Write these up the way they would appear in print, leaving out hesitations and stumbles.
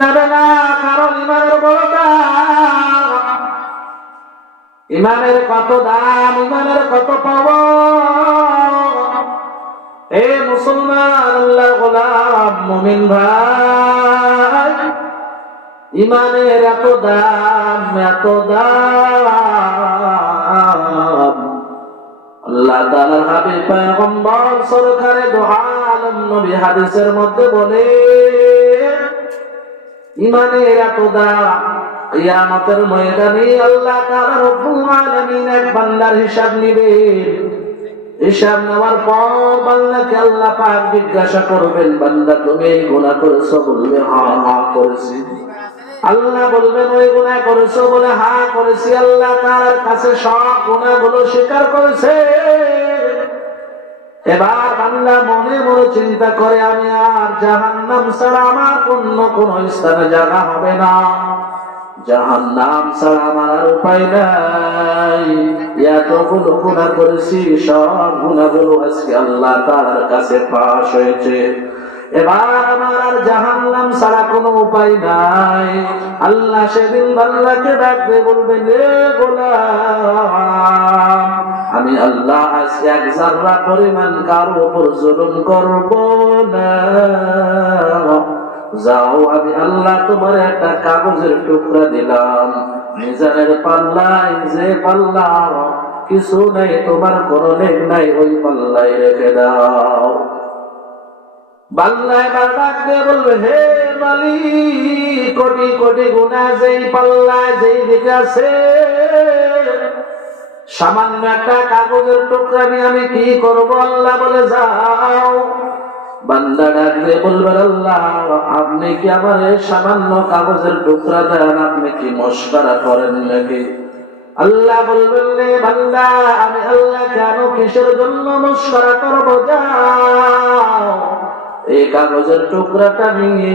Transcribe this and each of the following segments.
যাবে না, কারণ ইমানের বড় দাম। ইমানের কত দাম, ইমানের কত পাওয়ার। এ মুসলমান, আল্লাহর গোলাম মুমিন ভাই, ইমানের এত দাম, এত দাম। আল্লাহ তাআলার হাবিব পয়গম্বর সরকারে দো আলম নবী হাদিসের মধ্যে বলে, ইমানের এত দাম, কিয়ামতের ময়দানে আল্লাহ তাআলা রব্বুল আলামিন এক বান্দার হিসাব নেবেন। হিসাব নেওয়ার পর বান্দাকে আল্লাহ পাক জিজ্ঞাসা করবেন, বান্দা তুমি এই গুনাহ করেছো? বলবে হ্যাঁ হ্যাঁ করেছি। আল্লাহ বলবেন ওই গুনাহ করেছো? বলে হ্যাঁ করেছি। আল্লাহ তাআলার কাছে সব গুনাহগুলো স্বীকার করেছে। এবার বান্দা মনে মনে চিন্তা করে, আমি আর জাহান্নাম ছাড়া আমার অন্য কোন স্থানে জায়গা হবে না, জাহান্নাম ছাড়া আমার আর উপায় নাই। এতগুলো গুনাহ করেছি, সব গুনাহগুলো আজকে আল্লাহ তাআলার কাছে ফাঁস হয়েছে। এবার আমার আর জাহান্নাম ছাড়া কোনো উপায় নাই। আল্লাহ সেদিন বান্দাকে ডাকবে, বলবেন রে গোলাম, আমি আল্লাহ আজ এক যারা পরিমাণ কারো উপর জুলুম করব না। যাও, আমি আল্লাহ তোমার একটা কাগজের টুকরা দিলাম, মিজানের পাল্লায় যে পাল্লা কিছু নাই, তোমার কোনো নেক নাই, ওই পাল্লায় রেখে দাও। বাল্লায় বার ডাকতে বলবে, হে মালিক, কোটি কোটি গুনাহ যেই পাল্লায় যেই দিকে আছে, সামান্য একটা কাগজের টুকরা নিয়ে আমি কি করব? আল্লাহ বলে যাও। বান্দা ডাকতে বলবেন, আল্লাহ আপনি কি আমার সামান্য কাগজের টুকরা দেন? আপনি কি মশকরা করেন নাকি? আল্লাহ বলবেন, রে বান্দা, আমি আল্লাহ কেন কিসের জন্য মশকরা করব? যাও, এই কাগজের টুকরাটা নিয়ে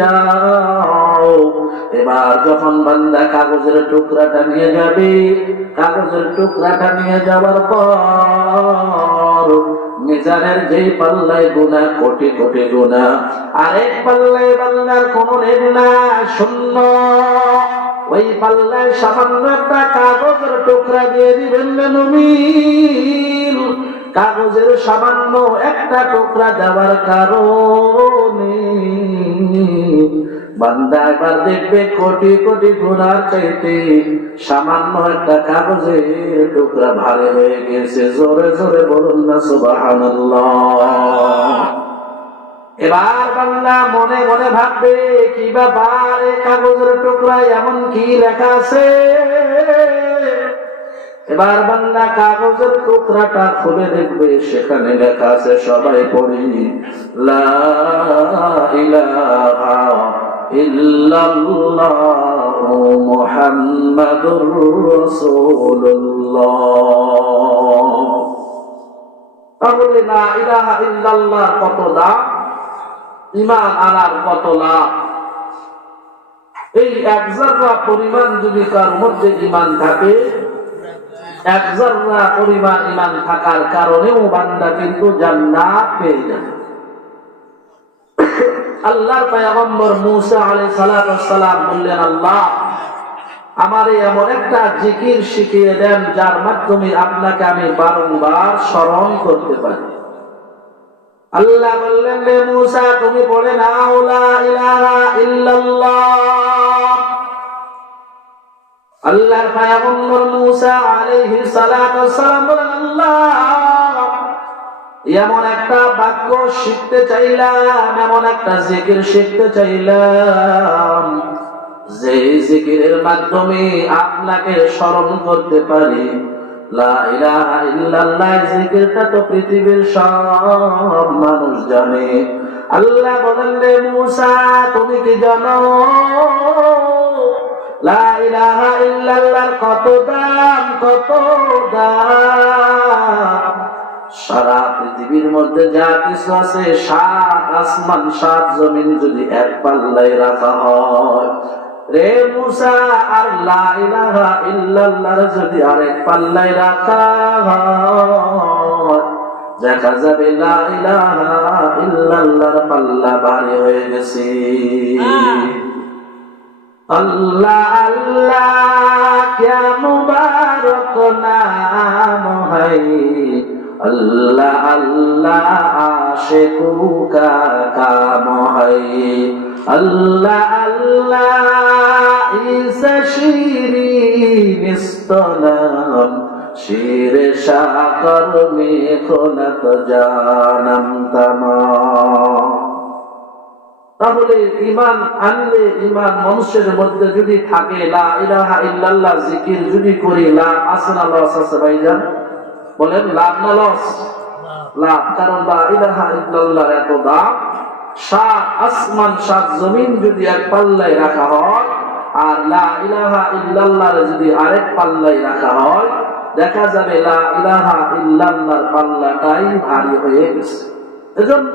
যাও। এবার যখন বান্দা কাগজের টুকরাটা নিয়ে যাবে, কাগজের টুকরাটা নিয়ে যাওয়ার পর মিজানের যেই পাল্লায় গুনাহ কোটি কোটি গুনাহ, আরেক পাল্লায় বান্দার কোনো নেক না, শূন্য। ওই পাল্লায় সামান্য একটা কাগজের টুকরা দিয়ে দিবেন না মুমিন। কাগজের সামান্য একটা টুকরা দেওয়ার কারণে বান্দা এবার দেখবে কোটি কোটি গুনার চাইতে সামান্য একটা কাগজের টুকরা ভারী হয়ে গেছে। জোরে জোরে বলুন না সুবহানাল্লাহ। এবার বান্দা মনে মনে ভাববে, কি ব্যাপার, এই কাগজের টুকরায় এমন কি লেখা আছে? এবার বান্দা কাগজের টুকরাটা খুলে দেখবে, সেখানে লেখা আছে, সবাই পড়ি, লা ইলাহা ইল্লাল্লাহু মুহাম্মাদুর রাসূলুল্লাহ। তাহলে লা ইলাহা ইল্লাল্লাহ কত দাম, ঈমান আনার কত লাভ। এই এক যারা পরিমাণ যদি কার মধ্যে ঈমান থাকে, এক যারা পরিমাণ ঈমান থাকার কারণেও বান্দা কিন্তু জান্নাত পেয়ে যাবে। আল্লাহর পয়গম্বর মূসা আলাইহিস সালাম বললেন, আল্লাহ আমারে এমন একটা জিকির শিখিয়ে দেন যার মাধ্যমে আপনাকে আমি বারংবার স্মরণ করতে পারি। আল্লাহ বললেন, রে মূসা, তুমি পড়ে নাও লা ইলাহা ইল্লাল্লাহ। আল্লাহর পয়গম্বর মূসা আলাইহিস সালাম বলেন, আল্লাহ এমন একটা বাক্য শিখতে চাইলাম, এমন একটা জিকির শিখতে চাইলাম, যে জিকিরের মাধ্যমে আপনাকে স্মরণ করতে পারি। লা ইলাহা ইল্লাল্লাহ জিকিরটা তো পৃথিবীর সব মানুষ জানে। আল্লাহ বলেন, রে মূসা, তুমি কি জানো লা ইলাহা ইল্লাল্লাহর কত দাম, কত দাম? সারা পৃথিবীর মধ্যে যা কিছু আছে, 7 আসমান 7 জমিন যদি এক পাল্লায় রাখা হয়, রে মূসা, আর লা ইলাহা ইল্লাল্লাহর যদি আরেক পাল্লায় রাখা হয়, দেখা যাবে লা ইলাহা ইল্লাল্লাহর পাল্লা ভারী হয়ে গেছে। अल्लाह अल्लाह क्या मुबारक नाम है, अल्लाह अल्लाह आशिकों का काम है, अल्लाह अल्लाह इस शीरीन स्तनम शीर शाकर में खुनत जानम तमाम। তাহলে ঈমান আনলে, ঈমান মানুষের মধ্যে যদি থাকে, লা ইলাহা ইল্লাল্লাহ জিকির যদি করি, লাভ আছে না লস আছে ভাইজান? বলেন লাভ না লস? লাভ। কারণ লা ইলাহা ইল্লাল্লাহর এত দাম। সাত আসমান সাত জমিন যদি এক পাল্লায় রাখা হয়, আর লা ইলাহা ইল্লাল্লাহর যদি আরেক পাল্লায় রাখা হয়, দেখা যাবে লা ইলাহা ইল্লাল্লাহর পাল্লাটাই ভারী হয়ে গেছে। এজন্য